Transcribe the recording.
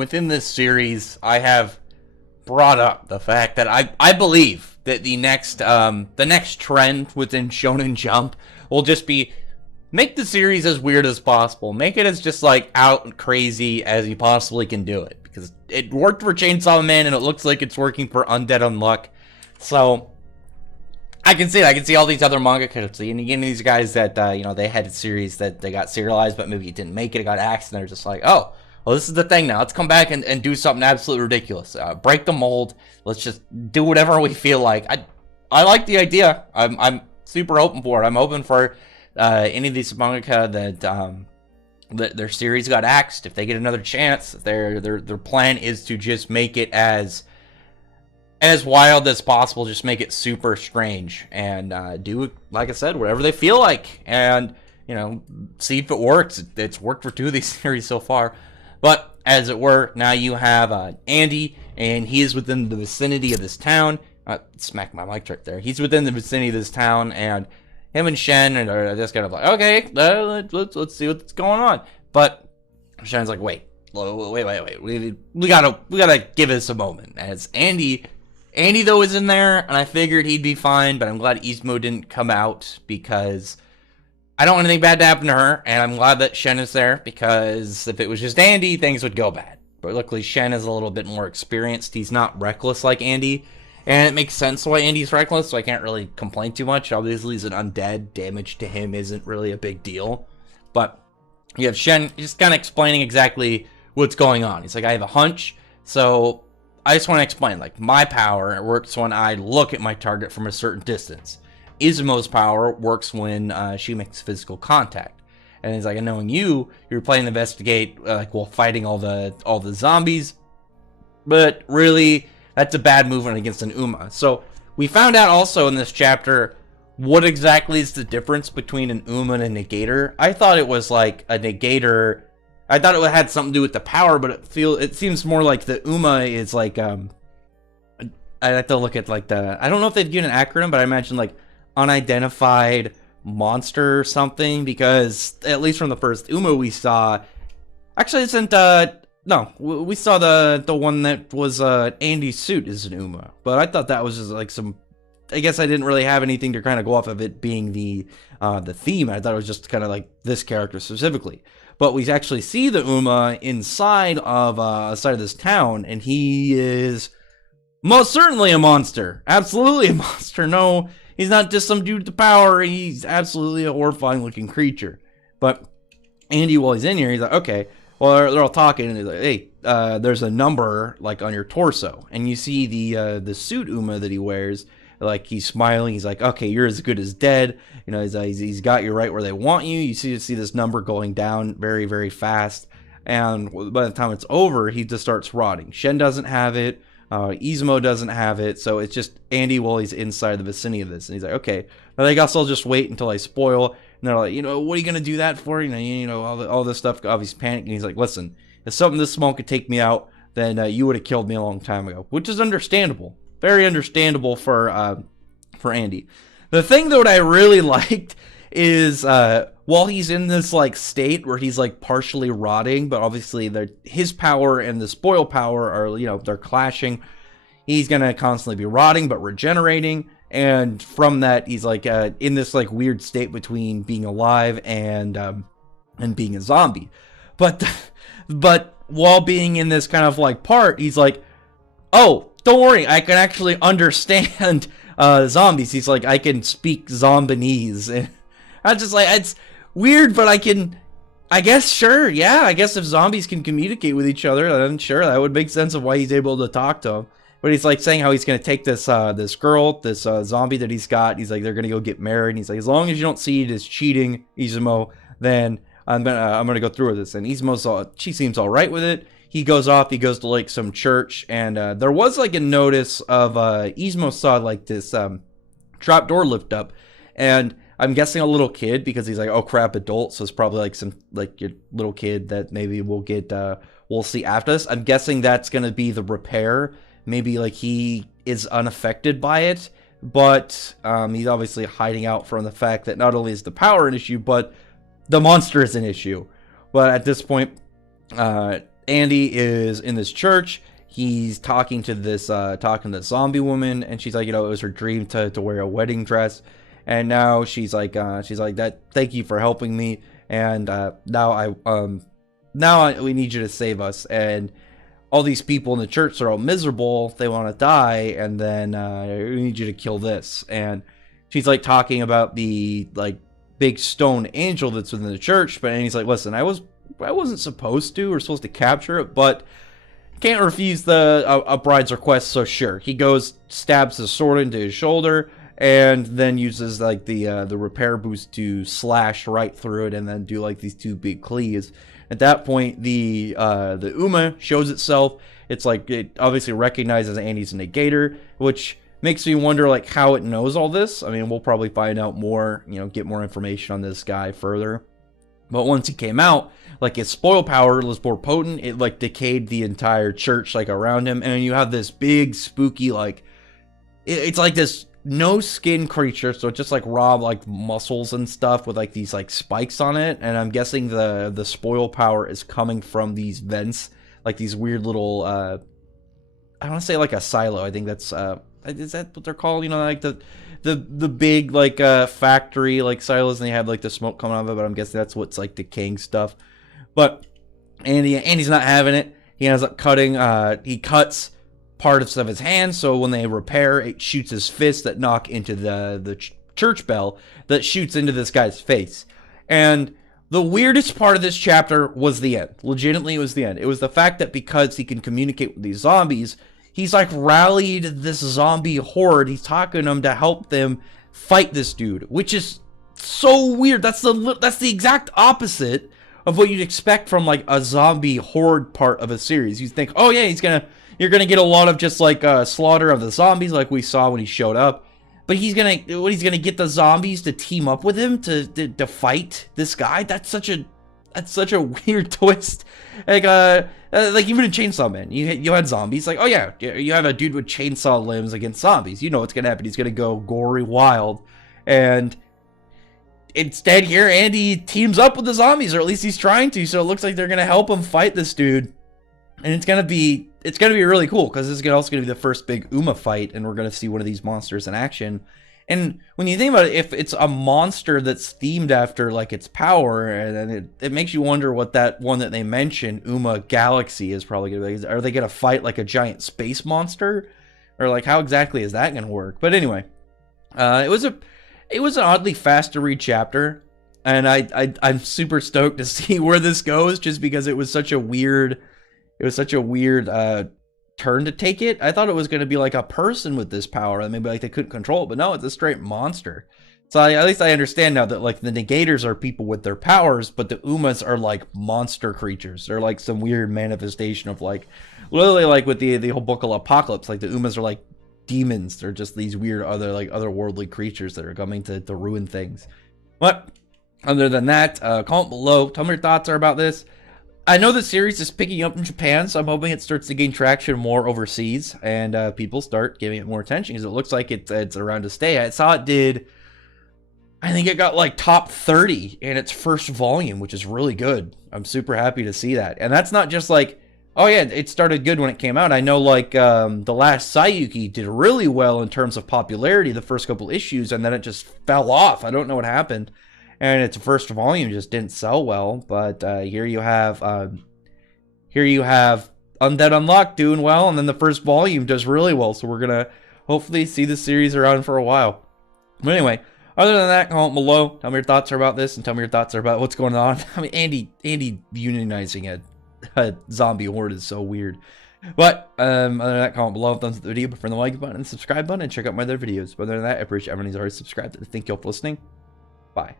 within this series, I have brought up the fact that I believe that the next trend within Shonen Jump will just be make the series as weird as possible. Make it as just like out and crazy as you possibly can do it. Because it worked for Chainsaw Man and it looks like it's working for Undead Unluck. So I can see it. I can see all these other manga characters. And again, these guys that they had a series that they got serialized, but maybe it didn't make it. It got axed, and they're just like, oh, well, this is the thing now. Let's come back and do something absolutely ridiculous. Break the mold. Let's just do whatever we feel like. I like the idea. I'm super open for it. I'm open for any of these mangaka that their series got axed. If they get another chance, their plan is to just make it as wild as possible. Just make it super strange and do, like I said, whatever they feel like, and see if it works. It's worked for 2 of these series so far. But, as it were, now you have Andy, and he is within the vicinity of this town. Smack my mic right there. He's within the vicinity of this town, and him and Shen are just kind of like, okay, let's see what's going on. But Shen's like, wait. We gotta give this a moment. As Andy though is in there, and I figured he'd be fine, but I'm glad Izmo didn't come out because I don't want anything bad to happen to her, and I'm glad that Shen is there, because if it was just Andy, things would go bad. But luckily, Shen is a little bit more experienced. He's not reckless like Andy, and it makes sense why Andy's reckless, so I can't really complain too much. Obviously, he's an undead. Damage to him isn't really a big deal. But you have Shen just kind of explaining exactly what's going on. He's like, I have a hunch, so I just want to explain. Like, my power works when I look at my target from a certain distance. Izmo's power works when she makes physical contact. And he's like, knowing you're playing investigate, while fighting all the zombies. But really, that's a bad movement against an Uma. So we found out also in this chapter what exactly is the difference between an Uma and a Negator. I thought it was like a Negator. I thought it had something to do with the power, but it seems more like the Uma is like I have to look at like I don't know if they've given an acronym, but I imagine like unidentified monster or something, because at least from the first Uma we saw, actually isn't no, we saw the one that was Andy's suit is an Uma, but I thought that was just like some, I guess I didn't really have anything to kind of go off of it being the theme. I thought it was just kind of like this character specifically. But we actually see the Uma inside of this town, and he is most certainly a monster. Absolutely a monster. No, he's not just some dude with the power. He's absolutely a horrifying looking creature. But Andy, while he's in here, he's like, okay. Well, they're all talking, and he's like, hey, there's a number like on your torso, and you see the suit Uma that he wears. Like, he's smiling. He's like, okay, you're as good as dead. He's got you right where they want you. You see this number going down very, very fast. And by the time it's over, he just starts rotting. Shen doesn't have it. Izmo doesn't have it. So it's just Andy while he's inside the vicinity of this. And he's like, okay, well, I guess I'll just wait until I spoil. And they're like, what are you going to do that for? All this stuff. Obviously panicking. He's like, listen, if something this small could take me out, then you would have killed me a long time ago. Which is understandable. Very understandable for Andy. The thing that I really liked is while he's in this like state where he's like partially rotting, but obviously his power and the spoil power are they're clashing. He's gonna constantly be rotting but regenerating, and from that he's like in this like weird state between being alive and being a zombie. But while being in this kind of like part, he's like, oh, don't worry, I can actually understand zombies. He's like, I can speak Zombinese. And I'm just like, it's weird, but I guess, sure, yeah, I guess if zombies can communicate with each other, then sure, that would make sense of why he's able to talk to them. But he's like saying how he's going to take this girl, this zombie that he's got. He's like, they're going to go get married. And he's like, as long as you don't see it as cheating, Izumo, then I'm gonna go through with this. And she seems all right with it. He goes off, he goes to like some church, and there was like a notice of Izmo saw like this trap door lift up, and I'm guessing a little kid, because he's like, oh crap, adult, so it's probably like some like your little kid that maybe we'll see after this. I'm guessing that's gonna be the repair. Maybe like he is unaffected by it, but he's obviously hiding out from the fact that not only is the power an issue, but the monster is an issue. But at this point, Andy is in this church. He's talking to this zombie woman, and she's like, it was her dream to wear a wedding dress, and now she's like that. Thank you for helping me, and now we need you to save us. And all these people in the church are all miserable. They want to die, and then we need you to kill this. And she's like talking about the big stone angel that's within the church, but Andy's like, listen, I wasn't supposed to. We're supposed to capture it, but can't refuse a bride's request. So sure, he goes, stabs the sword into his shoulder, and then uses the repair boost to slash right through it, and then do these two big cleaves. At that point, the Uma shows itself. It's it obviously recognizes Andy's a negator, which makes me wonder how it knows all this. I mean, we'll probably find out more, get more information on this guy further. But once he came out, his spoil power was more potent. It decayed the entire church around him, and you have this big spooky it's this no skin creature, so it's just raw muscles and stuff with these spikes on it. And I'm guessing the spoil power is coming from these vents, these weird little I don't want to say a silo. I think that's is that what they're called? The big factory silos, and they have the smoke coming out of it, but I'm guessing that's what's decaying stuff. But Andy's not having it. He ends up cutting he cuts parts of his hand, so when they repair, it shoots his fist that knock into the church bell that shoots into this guy's face. And the weirdest part of this chapter was the end. Legitimately, it was the end. It was the fact that because he can communicate with these zombies, he's rallied this zombie horde. He's talking to them to help them fight this dude, which is so weird. That's the exact opposite of what you'd expect from a zombie horde part of a series. You think, oh yeah, you're gonna get a lot of just slaughter of the zombies like we saw when he showed up. But he's gonna get the zombies to team up with him to fight this guy. That's such a weird twist. Even in Chainsaw Man, you had zombies. Oh yeah, you have a dude with chainsaw limbs against zombies. You know what's gonna happen. He's gonna go gory wild. And instead here, Andy teams up with the zombies, or at least he's trying to. So it looks like they're gonna help him fight this dude. And it's gonna be really cool, because this is also gonna be the first big Uma fight, and we're gonna see one of these monsters in action. And when you think about it, if it's a monster that's themed after its power, and then it makes you wonder what that one that they mentioned, Uma Galaxy, is probably gonna be. Are they gonna fight a giant space monster, or how exactly is that gonna work? But anyway, it was an oddly fast to read chapter, and I'm super stoked to see where this goes, just because it was such a weird turn to take it. I thought it was going to be a person with this power, and maybe they couldn't control it, but no, it's a straight monster. So at least I understand now that the negators are people with their powers, but the Umas are monster creatures. They're some weird manifestation of literally with the whole book of Apocalypse. The Umas are demons. They're just these weird otherworldly creatures that are coming to ruin things. But other than that, comment below. Tell me your thoughts are about this. I know the series is picking up in Japan, so I'm hoping it starts to gain traction more overseas, and people start giving it more attention, because it looks like it's around to stay. I saw it did, I think it got top 30 in its first volume, which is really good. I'm super happy to see that. And that's not just oh yeah, it started good when it came out. I know The Last Sayuki did really well in terms of popularity the first couple issues, and then it just fell off. I don't know what happened. And its first volume just didn't sell well, but here you have Undead Unluck doing well, and then the first volume does really well. So we're gonna hopefully see the series around for a while. But anyway, other than that, comment below. Tell me your thoughts are about this, and tell me your thoughts are about what's going on. I mean, Andy unionizing a zombie horde is so weird. But other than that, comment below, thumbs up the video, before the like button and subscribe button, and check out my other videos. But other than that, I appreciate everyone who's already subscribed. Thank you all for listening. Bye.